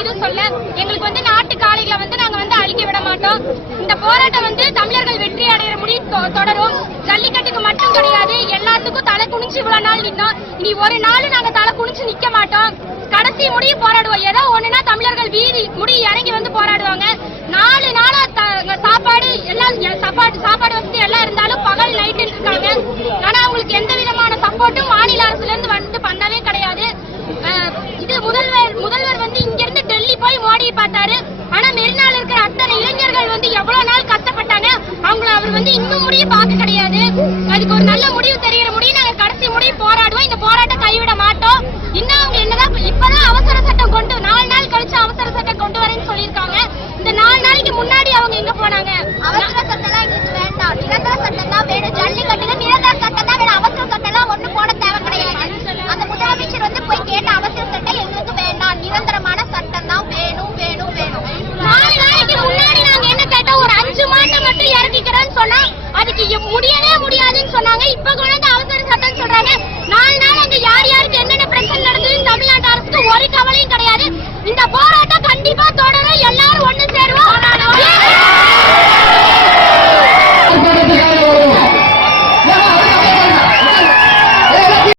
இதுவும் சொல்ல. எங்களுக்கு வந்து நாட்டு காளைகளை வந்து நாங்க வந்து அழிக்க விட மாட்டோம். இந்த போராட்டம் வந்து தமிழர்கள் வெற்றி அடைகிற முடி தொடரும். ஜல்லிக்கட்டுக்கு மட்டும் கிடையாது, எல்லாத்துக்கும் தலை குனிஞ்சு இவ்வளவு நாள் நின்னோம். இனி ஒரு நாள் நாங்க தலை குனிஞ்சு நிக்க மாட்டோம். கடைசி முடியும் போராடுவோம். ஏதோ ஒண்ணுனா தமிழர்கள் வீதி முடி இறங்கி வந்து போராடுவாங்க. 4 நாளா சாப்பாடு எல்லாம் சாப்பாடு வசதி எல்லாம் இருந்தாலும் பகல் நைட்டு இருக்காங்க. ஆனா அவங்களுக்கு எந்த விதமான சப்போர்ட்டும் மாநில அரசுல இருந்து வந்து பண்ணவே கிடையாது. இது முதல்வர் வந்து இங்க இருந்து டெல்லி போய் மோடியை பார்த்தாரு. ஆனா மெரினால இருக்கிற அத்தனை இளைஞர்கள் வந்து எவ்வளவு நாள் கஷ்டப்பட்டாங்க, அவங்கள அவர் வந்து இன்னும் முடிவு பார்க்க கிடையாது. அதுக்கு ஒரு நல்ல முடிவு தெரிகிற முடியும் நாங்க கடைசி முடிவு போராடுவோம். இந்த போராட்டம் கைவிட மாட்டோம். இன்னும் அவங்க என்னதான் இப்பதான் அவசர சட்டம் கொண்டு 4 நாள் கழிச்சு அவசர சட்டம் கொண்டு வரேன்னு சொல்லியிருக்காங்க. இந்த 4 நாளைக்கு முன்னாடி அவங்க எங்க போனாங்க? அவசர சட்டம் எங்களுக்கு வேண்டாம், நிரந்தர சட்டம் தான் வேணும். ஜல்லிக்கட்டுக்கு நிரந்தர சட்டம் தான் வேணும். அவசர சட்டம் எல்லாம் ஒண்ணு போட தேவை கிடையாது. அந்த முதலமைச்சர் வந்து போய் கேட்ட அவசர சட்டம் எங்களுக்கு வேண்டாம், நிரந்தரமான சட்டம் தான் வேணும் வேணும் வேணும். 4 நாளைக்கு முன்னாடி நாங்க என்ன கேட்டோம், ஒரு 5 மாட்டை மட்டும் இறக்கிக்கிறோம்னு சொன்னா அதுக்கு முடியவே முடியாதுன்னு சொன்னாங்க. இப்ப கொண்டு அவசர சட்டம் சொல்றாங்க. 4 நாள் அங்க யார் யாருக்கு என்னென்ன பிரச்சனை நடந்ததுன்னு தமிழ்நாட்டு அரசுக்கு ஒரு கவலையும் கிடையாது. இந்த போராட்டம் கண்டிப்பா தொடரும். எல்லாரும்